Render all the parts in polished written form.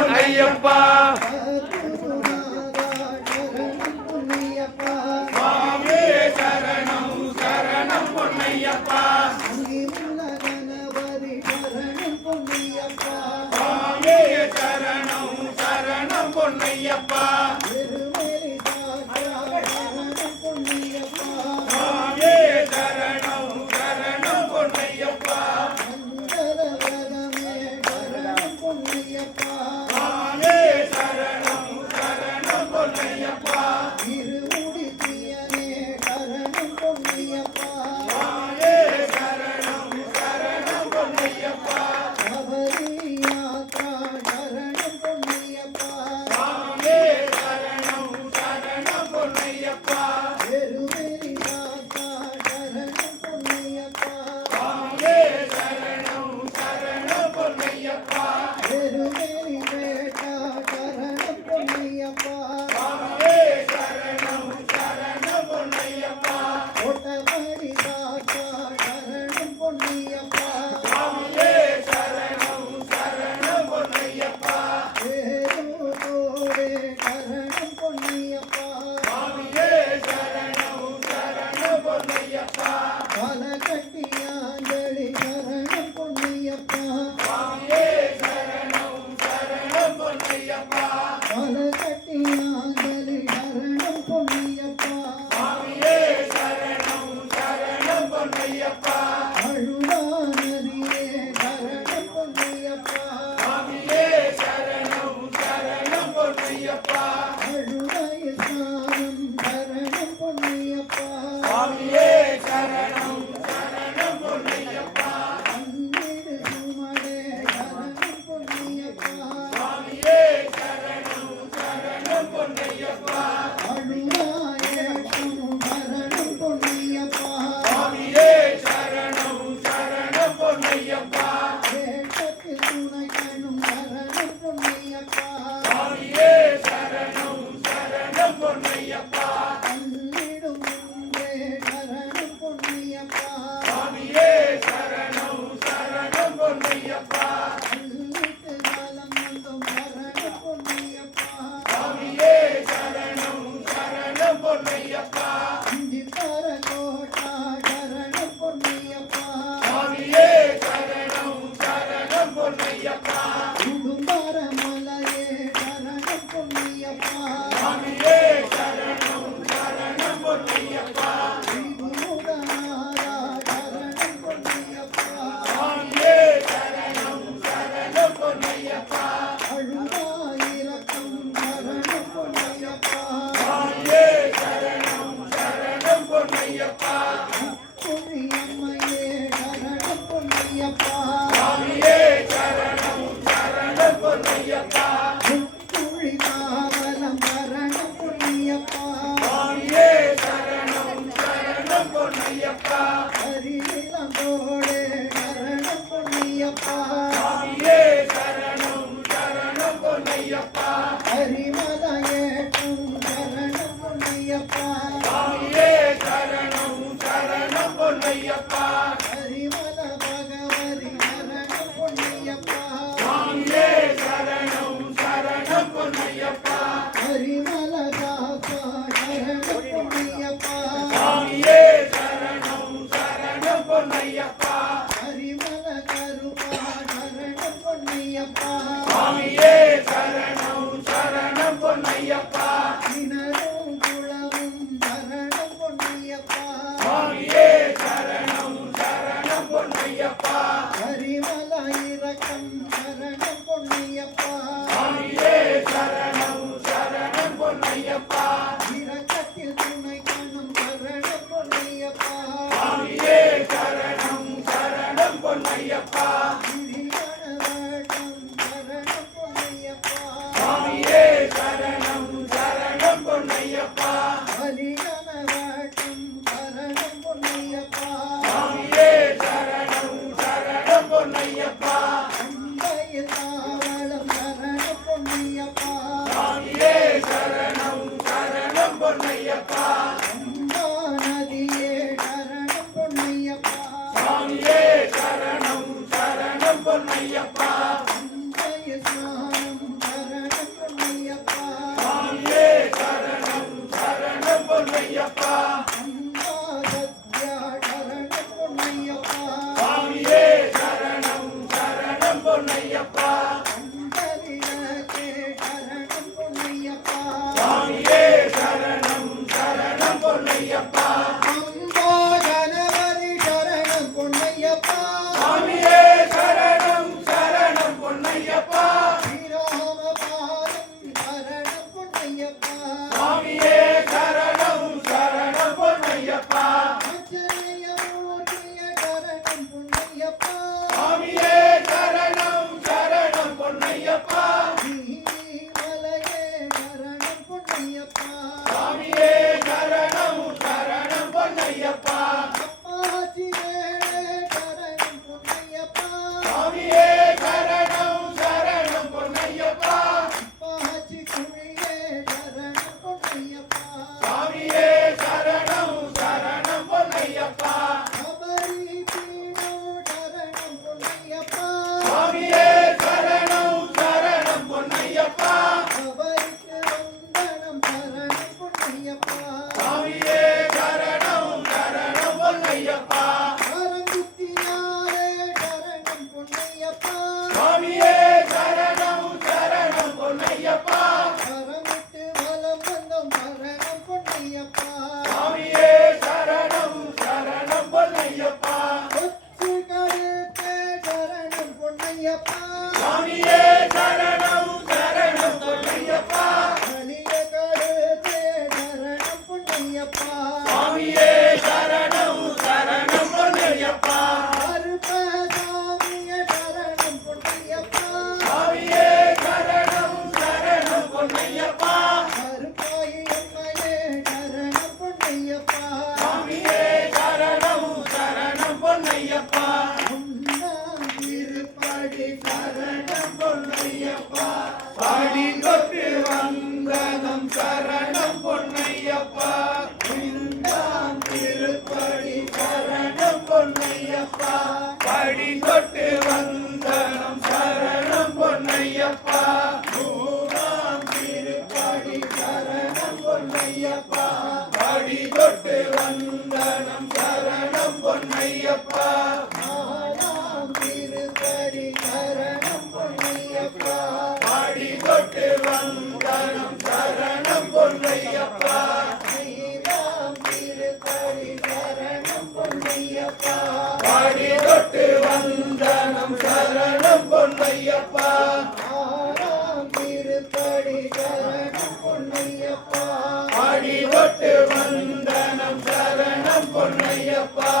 பொன்னையப்பா சுவாமியே சரணம் சரணம் பொன்னையப்பா சுவாமியே சரணம் சரணம் பொன்னையப்பா பொன்னையப்பா பொன்னையப்பா படி தொட்டு வந்தனம் சரணம் பொன்னையப்பா இந்தாம் திருப்படி சரணம் பொன்னையப்பா படி தொட்டு வந்தனம் சரணம் பொன்னையப்பா நூறாம் திருப்படி சரணம் பொன்னையப்பா படி தொட்டு வந்தனம் சரணம் பொன்னையப்பா நாலாம் திருப்படி சரணம் பொன்னையப்பா படி தொட்டு வந்தனம் சரணம் பொன்னையப்பா ஐந்தாம் திருப்படி சரணம் பொன்னையப்பா படி தொட்டு வந்தனம் சரணம் பொன்னையப்பா ஆறாம் திருப்படி சரணம் பொன்னையப்பா படி தொட்டு வந்தனம் சரணம் பொன்னையப்பா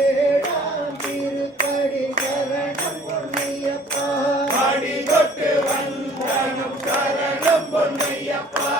ஏழாம் திருப்படி சரணம் பொன்னையப்பா படி தொட்டு வந்தனம் சரணம் பொன்னையப்பா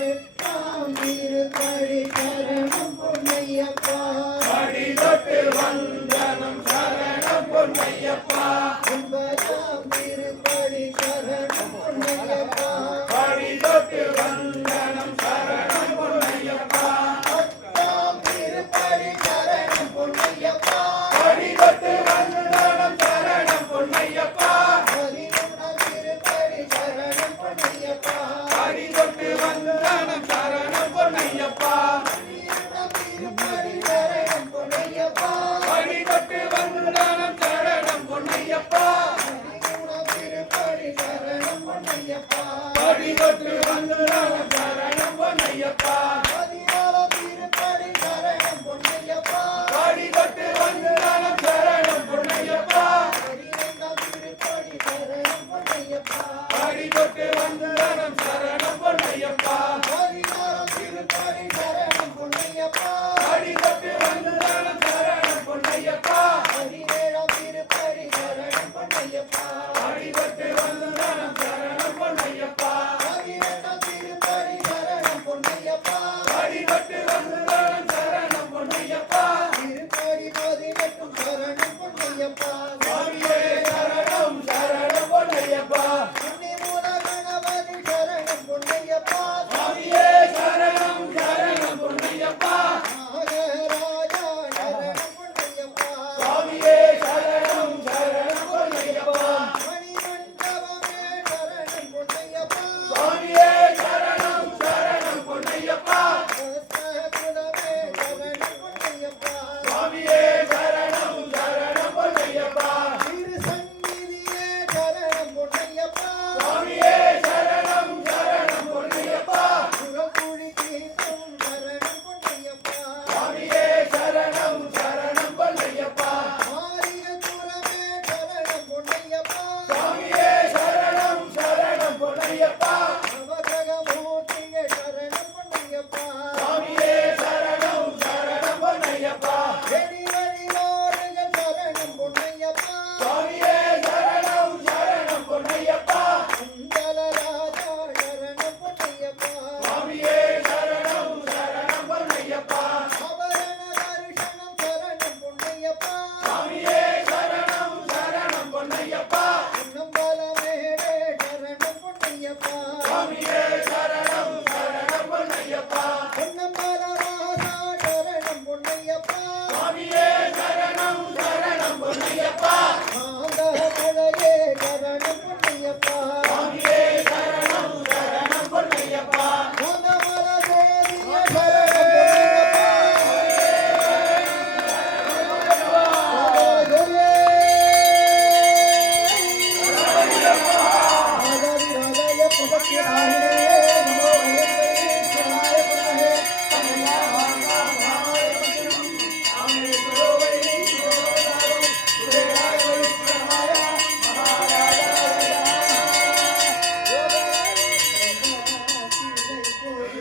எட்டாம் திருப்படி சரணம் பொன்னையப்பா படி தொட்டு வந்தனம் சரணம் பொன்னையப்பா ஒன்பதாம் திருப்படி சரணம் பொன்னையப்பா படி தொட்டு வந்தனம் சரணம் பொன்னையப்பா பத்தாம் திருப்படி சரணம் பொன்னையப்பா படி தொட்டு வந்தனம் சரணம் பொன்னையப்பா பதினொன்றாம் திருப்படி சரணம் பொன்னையப்பா படி தொட்டு வந்தனம் சரணம் பொன்னையப்பா பன்னிரண்டாம் திருப்படி சரணம் பொன்னையப்பா படி தொட்டு வந்தனம் சரணம் பொன்னையப்பா பதிமூணாம் திருப்படி சரணம் பொன்னையப்பா படி தொட்டு வந்தனம் சரணம் பொன்னையப்பா பதினாலாம் திருப்படி சரணம் பொன்னையப்பா படி தொட்டு வந்தனம் சரணம் பொன்னையப்பா பதினைந்தாம் திருப்படி சரணம் பொன்னையப்பா படி தொட்டு வந்தனம் சரணம் பொன்னையப்பா